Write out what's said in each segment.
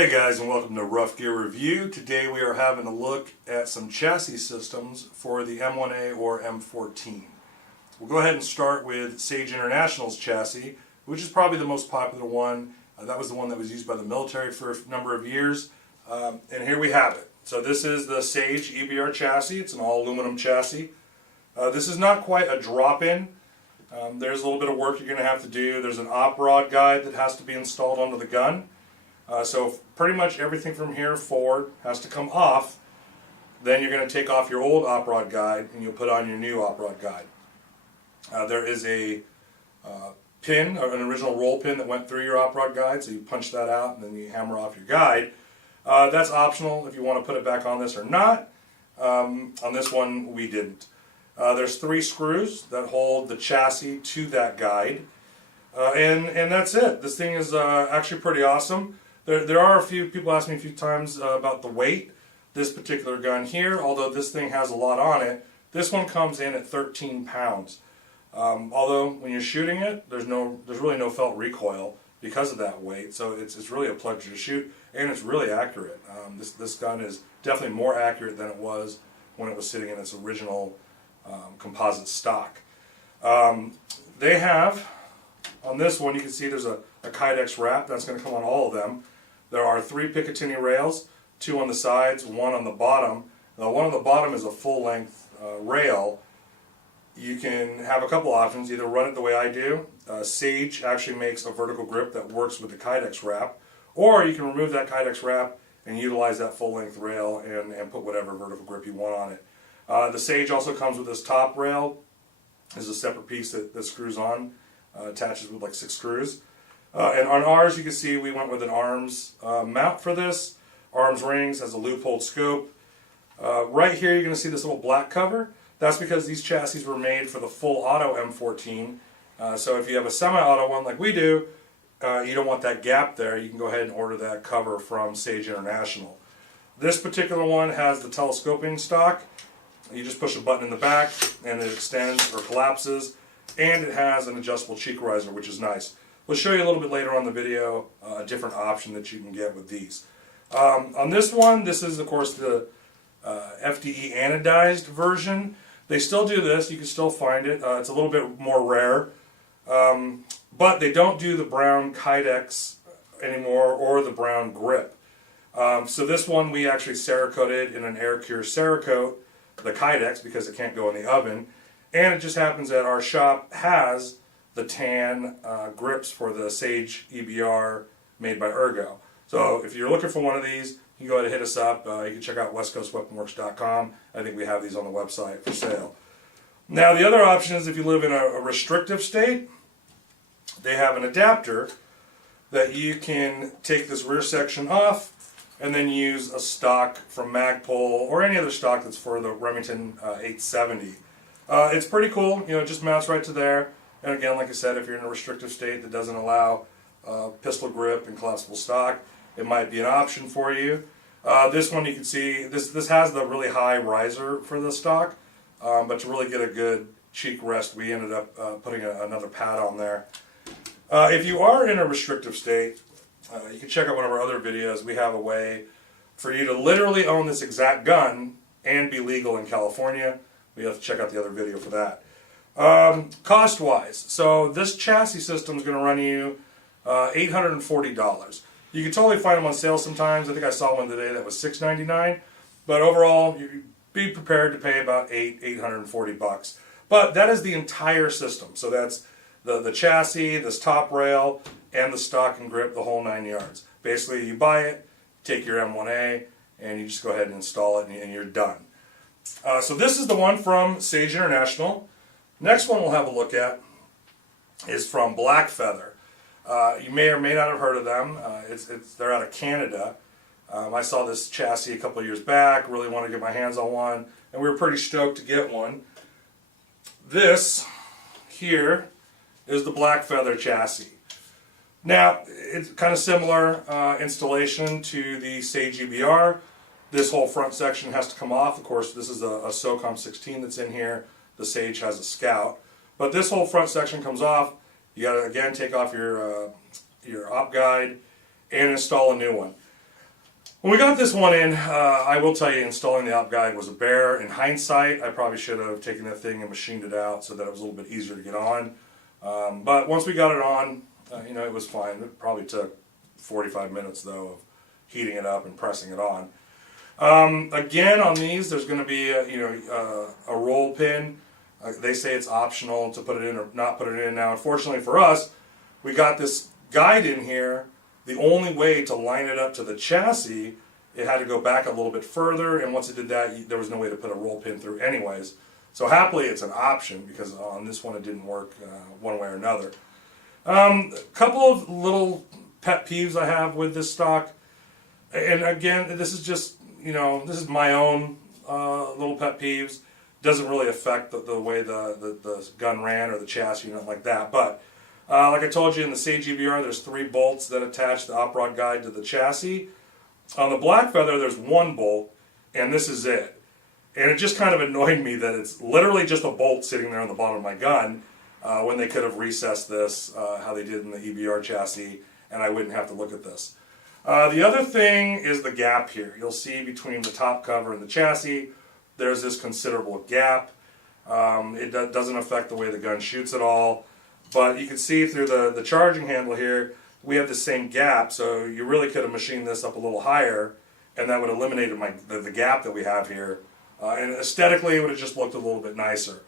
Hey guys, and welcome to Rough Gear Review. Today we are having a look at some chassis systems for the M1A or M14. We'll go ahead and start with Sage International's chassis, which is probably the most popular one. That was the one that was used by the military for a number of years. And here we have it. So this is the Sage Ebr chassis. It's an all aluminum chassis. This is not quite a drop-in. There's a little bit of work you're going to have to do. There's an op rod guide that has to be installed onto the gun. So pretty much everything from here forward has to come off. Then you're going to take off your old op rod guide and you'll put on your new op rod guide. There is a pin, an original roll pin that went through your op rod guide, so you punch that out and then you hammer off your guide. That's optional if you want to put it back on this or not. On this one we didn't. There's 3 screws that hold the chassis to that guide. And that's it. This thing is actually pretty awesome. There are a few people ask me a few times about the weight. This particular gun here, although this thing has a lot on it, this one comes in at 13 pounds. Although when you're shooting it, there's really no felt recoil because of that weight, so it's really a pleasure to shoot, and it's really accurate. This gun is definitely more accurate than it was when it was sitting in its original composite stock. They have, on this one, you can see there's a Kydex Wrap. That's going to come on all of them. There are 3 Picatinny rails, 2 on the sides, 1 on the bottom. Now, 1 on the bottom is a full-length rail. You can have a couple options. Either run it the way I do. Sage actually makes a vertical grip that works with the Kydex Wrap. Or you can remove that Kydex Wrap and utilize that full-length rail and put whatever vertical grip you want on it. The Sage also comes with this top rail. There's a separate piece that screws on. Attaches with like 6 screws. And on ours, you can see we went with an arms mount for this. Arms rings, has a loophole scope. Right here, you're going to see this little black cover. That's because these chassis were made for the full auto M14. So if you have a semi-auto one like we do, you don't want that gap there. You can go ahead and order that cover from Sage International. This particular one has the telescoping stock. You just push a button in the back and it extends or collapses. And it has an adjustable cheek riser, which is nice. We'll show you a little bit later on the video a different option that you can get with these. On this one, this is of course the Fde Anodized version. They still do this. You can still find it. It's a little bit more rare. But they don't do the brown Kydex anymore or the brown grip. So this one we actually Cerakoted in an air cure Cerakote, the Kydex, because it can't go in the oven. And it just happens that our shop has the tan grips for the Sage Ebr made by Ergo. So if you're looking for one of these, you can go ahead and hit us up. You can check out westcoastweaponworks.com. I think we have these on the website for sale. Now the other option is if you live in a restrictive state, they have an adapter that you can take this rear section off and then use a stock from Magpul or any other stock that's for the Remington 870. It's pretty cool, it just mounts right to there. And again, like I said, if you're in a restrictive state that doesn't allow pistol grip and collapsible stock, it might be an option for you. This one you can see, this has the really high riser for the stock, but to really get a good cheek rest, we ended up putting another pad on there. If you are in a restrictive state, you can check out one of our other videos. We have a way for you to literally own this exact gun and be legal in California. You have to check out the other video for that. Cost-wise, so this chassis system is going to run you $840. You can totally find them on sale sometimes. I think I saw one today that was $699. But overall, you be prepared to pay about $840. But that is the entire system. So that's the chassis, this top rail, and the stock and grip, the whole 9 yards. Basically, you buy it, take your M1A, and you just go ahead and install it, and you're done. So this is the one from Sage International. Next one we'll have a look at is from Blackfeather. You may or may not have heard of them. They're out of Canada. I saw this chassis a couple of years back, really wanted to get my hands on one, and we were pretty stoked to get one. This here is the Blackfeather chassis. Now, it's kind of similar installation to the Sage Ebr. This whole front section has to come off. Of course, this is a SOCOM 16 that's in here. The Sage has a Scout. But this whole front section comes off. You got to, again, take off your op guide and install a new one. When we got this one in, I will tell you, installing the op guide was a bear. In hindsight, I probably should have taken that thing and machined it out so that it was a little bit easier to get on. But once we got it on, it was fine. It probably took 45 minutes, though, of heating it up and pressing it on. Again, on these, there's going to be a roll pin. They say it's optional to put it in or not put it in. Now, unfortunately for us, we got this guide in here. The only way to line it up to the chassis, it had to go back a little bit further, and once it did that, there was no way to put a roll pin through anyways. So happily it's an option, because on this one it didn't work one way or another. A couple of little pet peeves I have with this stock, and again, this is just, this is my own little pet peeves. Doesn't really affect the way the gun ran or the chassis or nothing like that, but like I told you, in the Sage Ebr, there's 3 bolts that attach the op rod guide to the chassis. On the Blackfeather, there's 1 bolt, and this is it. And it just kind of annoyed me that it's literally just a bolt sitting there on the bottom of my gun, when they could have recessed this how they did in the Ebr chassis, and I wouldn't have to look at this. The other thing is the gap here. You'll see between the top cover and the chassis, there's this considerable gap. It doesn't affect the way the gun shoots at all. But you can see through the charging handle here, we have the same gap, so you really could have machined this up a little higher, and that would have eliminated the gap that we have here. And aesthetically, it would have just looked a little bit nicer.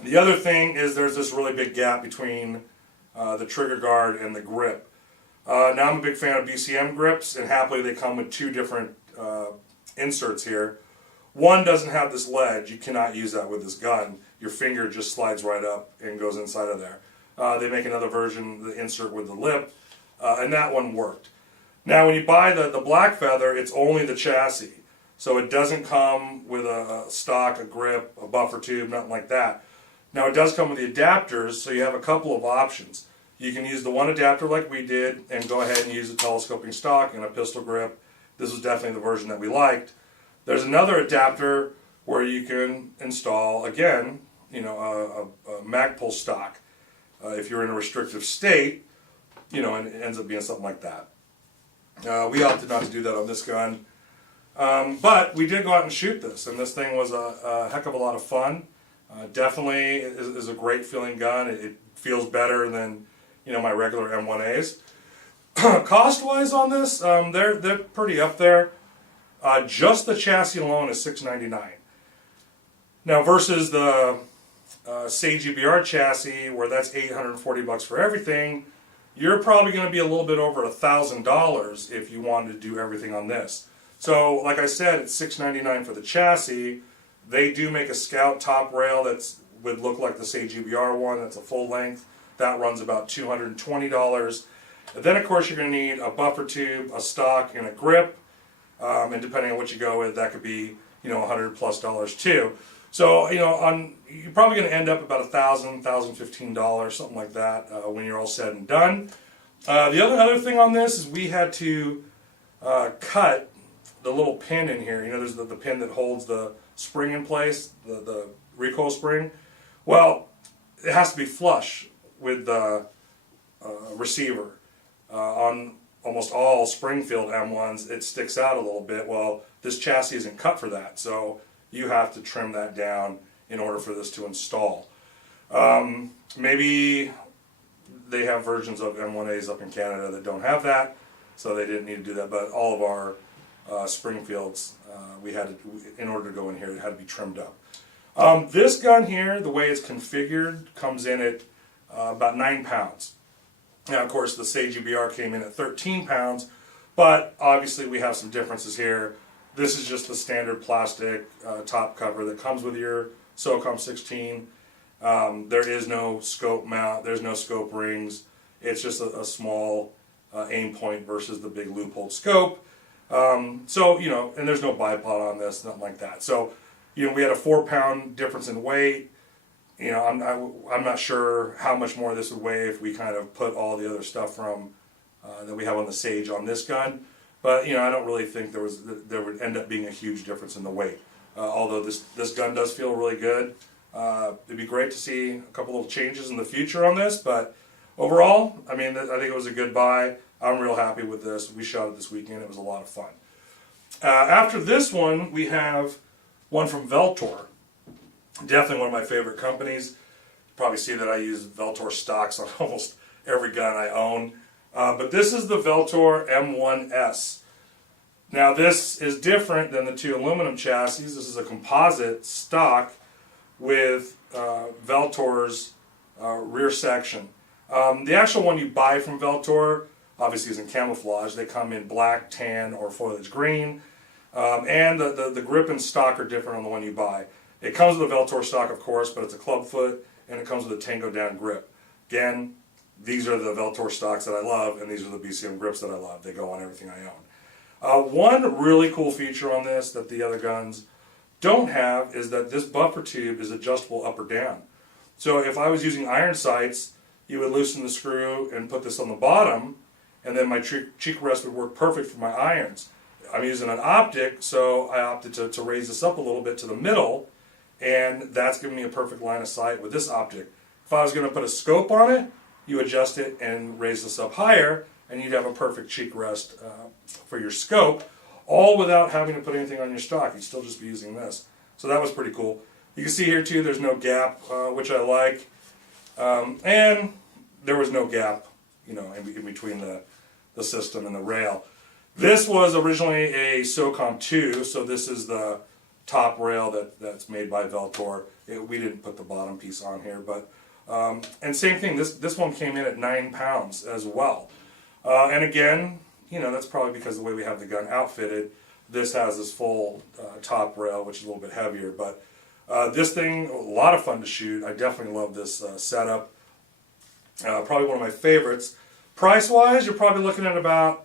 The other thing is there's this really big gap between the trigger guard and the grip. Now, I'm a big fan of BCM grips, and happily they come with 2 different inserts here. One doesn't have this ledge. You cannot use that with this gun. Your finger just slides right up and goes inside of there. They make another version, the insert with the lip, and that one worked. Now, when you buy the Blackfeather, it's only the chassis. So it doesn't come with a stock, a grip, a buffer tube, nothing like that. Now, it does come with the adapters, so you have a couple of options. You can use the one adapter like we did and go ahead and use a telescoping stock and a pistol grip. This was definitely the version that we liked. There's another adapter where you can install, again, a Magpul stock. If you're in a restrictive state, and it ends up being something like that. We opted not to do that on this gun. But we did go out and shoot this, and this thing was a heck of a lot of fun. Definitely is a great feeling gun. It feels better than, my regular M1As. Cost-wise on this, they're pretty up there. Just the chassis alone is $699. Now versus the Sage Ebr chassis, where that's $840 for everything, you're probably going to be a little bit over $1,000 if you wanted to do everything on this. So, like I said, it's $699 for the chassis. They do make a Scout top rail that would look like the Sage Ebr one. That's a full length. That runs about $220. And then, of course, you're going to need a buffer tube, a stock, and a grip. And depending on what you go with, that could be, $100+ too. So, you're probably going to end up about $1,000, $1,015, something like that, when you're all said and done. The other thing on this is we had to cut the little pin in here. There's the pin that holds the spring in place, the recoil spring. Well, it has to be flush with the receiver. On almost all Springfield M1s, it sticks out a little bit. Well, this chassis isn't cut for that, so you have to trim that down in order for this to install. Maybe they have versions of M1As up in Canada that don't have that, so they didn't need to do that, but all of our Springfields, we had to, in order to go in here, it had to be trimmed up. This gun here, the way it's configured, comes in at about 9 pounds. Now, of course, the Sage Ebr came in at 13 pounds, but obviously we have some differences here. This is just the standard plastic top cover that comes with your SOCOM 16. There is no scope mount, there's no scope rings. It's just a small aim point versus the big loophole scope. So, and there's no bipod on this, nothing like that. So, we had a 4-pound difference in weight. I'm not sure how much more this would weigh if we kind of put all the other stuff from that we have on the Sage on this gun. But, I don't really think there would end up being a huge difference in the weight. Although this gun does feel really good. It'd be great to see a couple little changes in the future on this, but overall, I think it was a good buy. I'm real happy with this. We shot it this weekend. It was a lot of fun. After this one, we have one from Vltor. Definitely one of my favorite companies. You probably see that I use Vltor stocks on almost every gun I own. But this is the Vltor M1S. Now this is different than the two aluminum chassis. This is a composite stock with Vltor's rear section. The actual one you buy from Vltor obviously is in camouflage. They come in black, tan, or foliage green. And the grip and stock are different on the one you buy. It comes with a Vltor stock, of course, but it's a club foot, and it comes with a tango down grip. Again, these are the Vltor stocks that I love, and these are the BCM grips that I love. They go on everything I own. One really cool feature on this that the other guns don't have is that this buffer tube is adjustable up or down. So if I was using iron sights, you would loosen the screw and put this on the bottom, and then my cheek rest would work perfect for my irons. I'm using an optic, so I opted to raise this up a little bit to the middle, and that's giving me a perfect line of sight with this optic. If I was going to put a scope on it, you adjust it and raise this up higher, and you'd have a perfect cheek rest for your scope, all without having to put anything on your stock. You'd still just be using this. So that was pretty cool. You can see here too, there's no gap, which I like, and there was no gap, in between the system and the rail. This was originally a SOCOM 2, so this is the top rail that's made by Vltor. We didn't put the bottom piece on here, but and same thing. This one came in at 9 pounds as well. And again, that's probably because of the way we have the gun outfitted. This has this full top rail, which is a little bit heavier, but this thing, a lot of fun to shoot. I definitely love this setup. Probably one of my favorites. Price-wise, you're probably looking at about,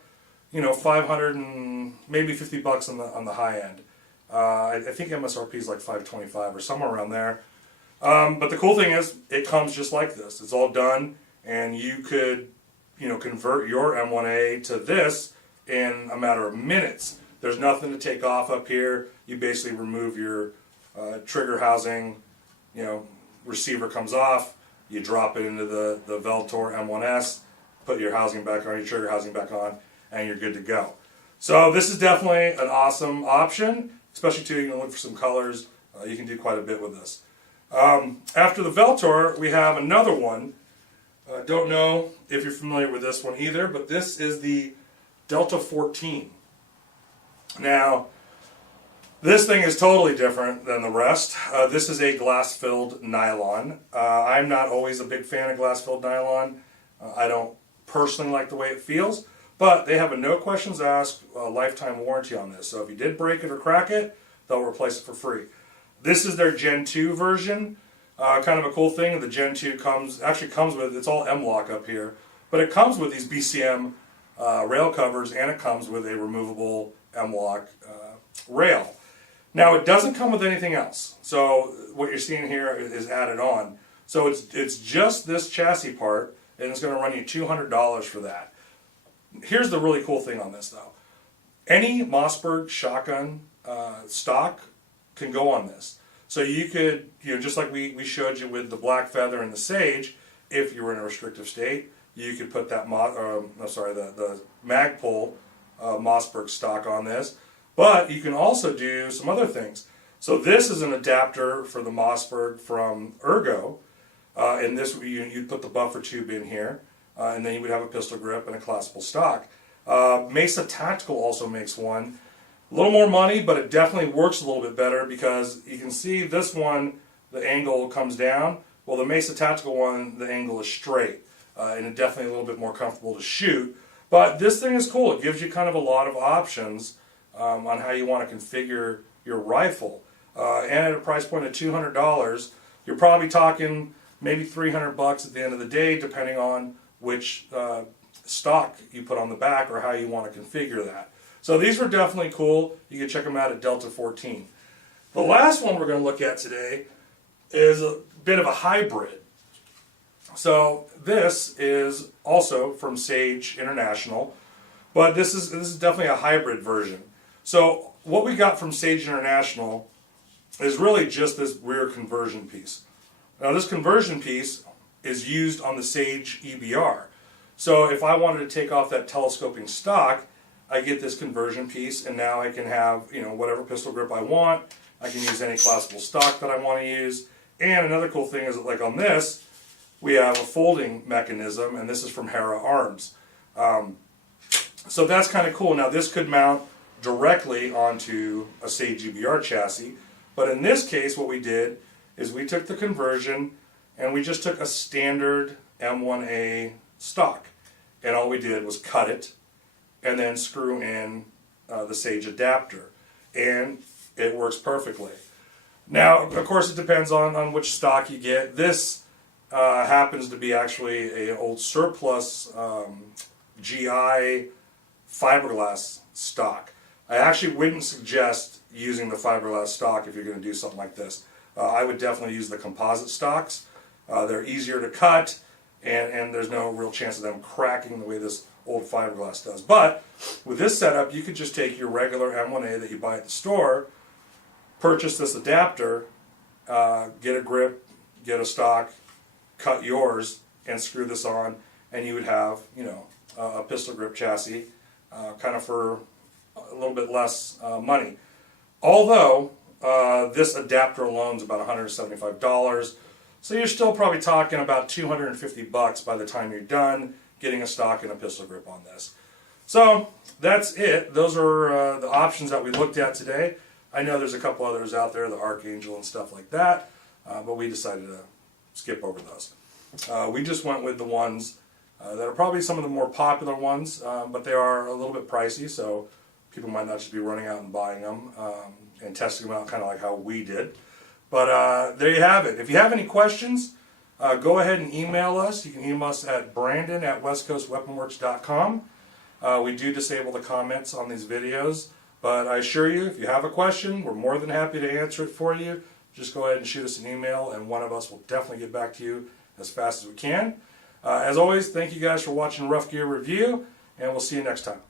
$500 and maybe $50 on the high end. I think MSRP is like $525 or somewhere around there. But the cool thing is, it comes just like this. It's all done, and you could, convert your M1A to this in a matter of minutes. There's nothing to take off up here. You basically remove your trigger housing, receiver comes off, you drop it into the Vltor M1S, put your housing back on, your trigger housing back on, and you're good to go. So this is definitely an awesome option, especially too, look for some colors. You can do quite a bit with this. After the Vltor, we have another one. Don't know if you're familiar with this one either, but this is the Delta 14. Now, this thing is totally different than the rest. This is a glass-filled nylon. I'm not always a big fan of glass-filled nylon. I don't personally like the way it feels, but they have a no questions asked lifetime warranty on this. So if you did break it or crack it, they'll replace it for free. This is their Gen 2 version. Kind of a cool thing, the Gen 2 comes with, it's all M-LOK up here, but it comes with these BCM rail covers, and it comes with a removable M-LOK rail. Now it doesn't come with anything else, so what you're seeing here is added on. So it's just this chassis part, and it's going to run you $200 for that. Here's the really cool thing on this though. Any Mossberg shotgun stock can go on this. So you could, just like we showed you with the Blackfeather and the Sage, if you were in a restrictive state, you could put that the Magpul Mossberg stock on this. But you can also do some other things. So this is an adapter for the Mossberg from Ergo. And this, you'd put the buffer tube in here, and then you would have a pistol grip and a collapsible stock. Mesa Tactical also makes one. A little more money, but it definitely works a little bit better because you can see this one, the angle comes down. Well, the Mesa Tactical one, the angle is straight, and it's definitely a little bit more comfortable to shoot. But this thing is cool. It gives you kind of a lot of options on how you want to configure your rifle. And at a price point of $200, you're probably talking maybe $300 at the end of the day, depending on which stock you put on the back or how you want to configure that. So these were definitely cool. You can check them out at Delta 14. The last one we're going to look at today is a bit of a hybrid. So this is also from Sage International, but this is definitely a hybrid version. So what we got from Sage International is really just this rear conversion piece. Now this conversion piece is used on the Sage Ebr. So if I wanted to take off that telescoping stock, I get this conversion piece, and now I can have, you know, whatever pistol grip I want. I can use any collapsible stock that I want to use. And another cool thing is that, like on this, we have a folding mechanism, and this is from Hera Arms. So that's kind of cool. Now this could mount directly onto a Sage Ebr chassis, but in this case what we did is we took the conversion and we just took a standard M1A stock, and all we did was cut it and then screw in the Sage adapter, and it works perfectly. Now, of course, it depends on which stock you get. This happens to be actually an old surplus GI fiberglass stock. I actually wouldn't suggest using the fiberglass stock if you're going to do something like this. I would definitely use the composite stocks. They're easier to cut, and there's no real chance of them cracking the way this old fiberglass does. But with this setup, you could just take your regular M1A that you buy at the store, purchase this adapter, get a grip, get a stock, cut yours, and screw this on, and you would have, you know, a pistol grip chassis, kind of for a little bit less money. Although this adapter alone is about $175, so you're still probably talking about $250 by the time you're done getting a stock and a pistol grip on this. So that's it. Those are the options that we looked at today. I know there's a couple others out there, the Archangel and stuff like that, but we decided to skip over those. We just went with the ones that are probably some of the more popular ones, but they are a little bit pricey, so people might not just be running out and buying them and testing them out, kind of like how we did. But there you have it. If you have any questions, go ahead and email us. You can email us at brandon@westcoastweaponworks.com. We do disable the comments on these videos, but I assure you, if you have a question, we're more than happy to answer it for you. Just go ahead and shoot us an email, and one of us will definitely get back to you as fast as we can. As always, thank you guys for watching Rough Gear Review, and we'll see you next time.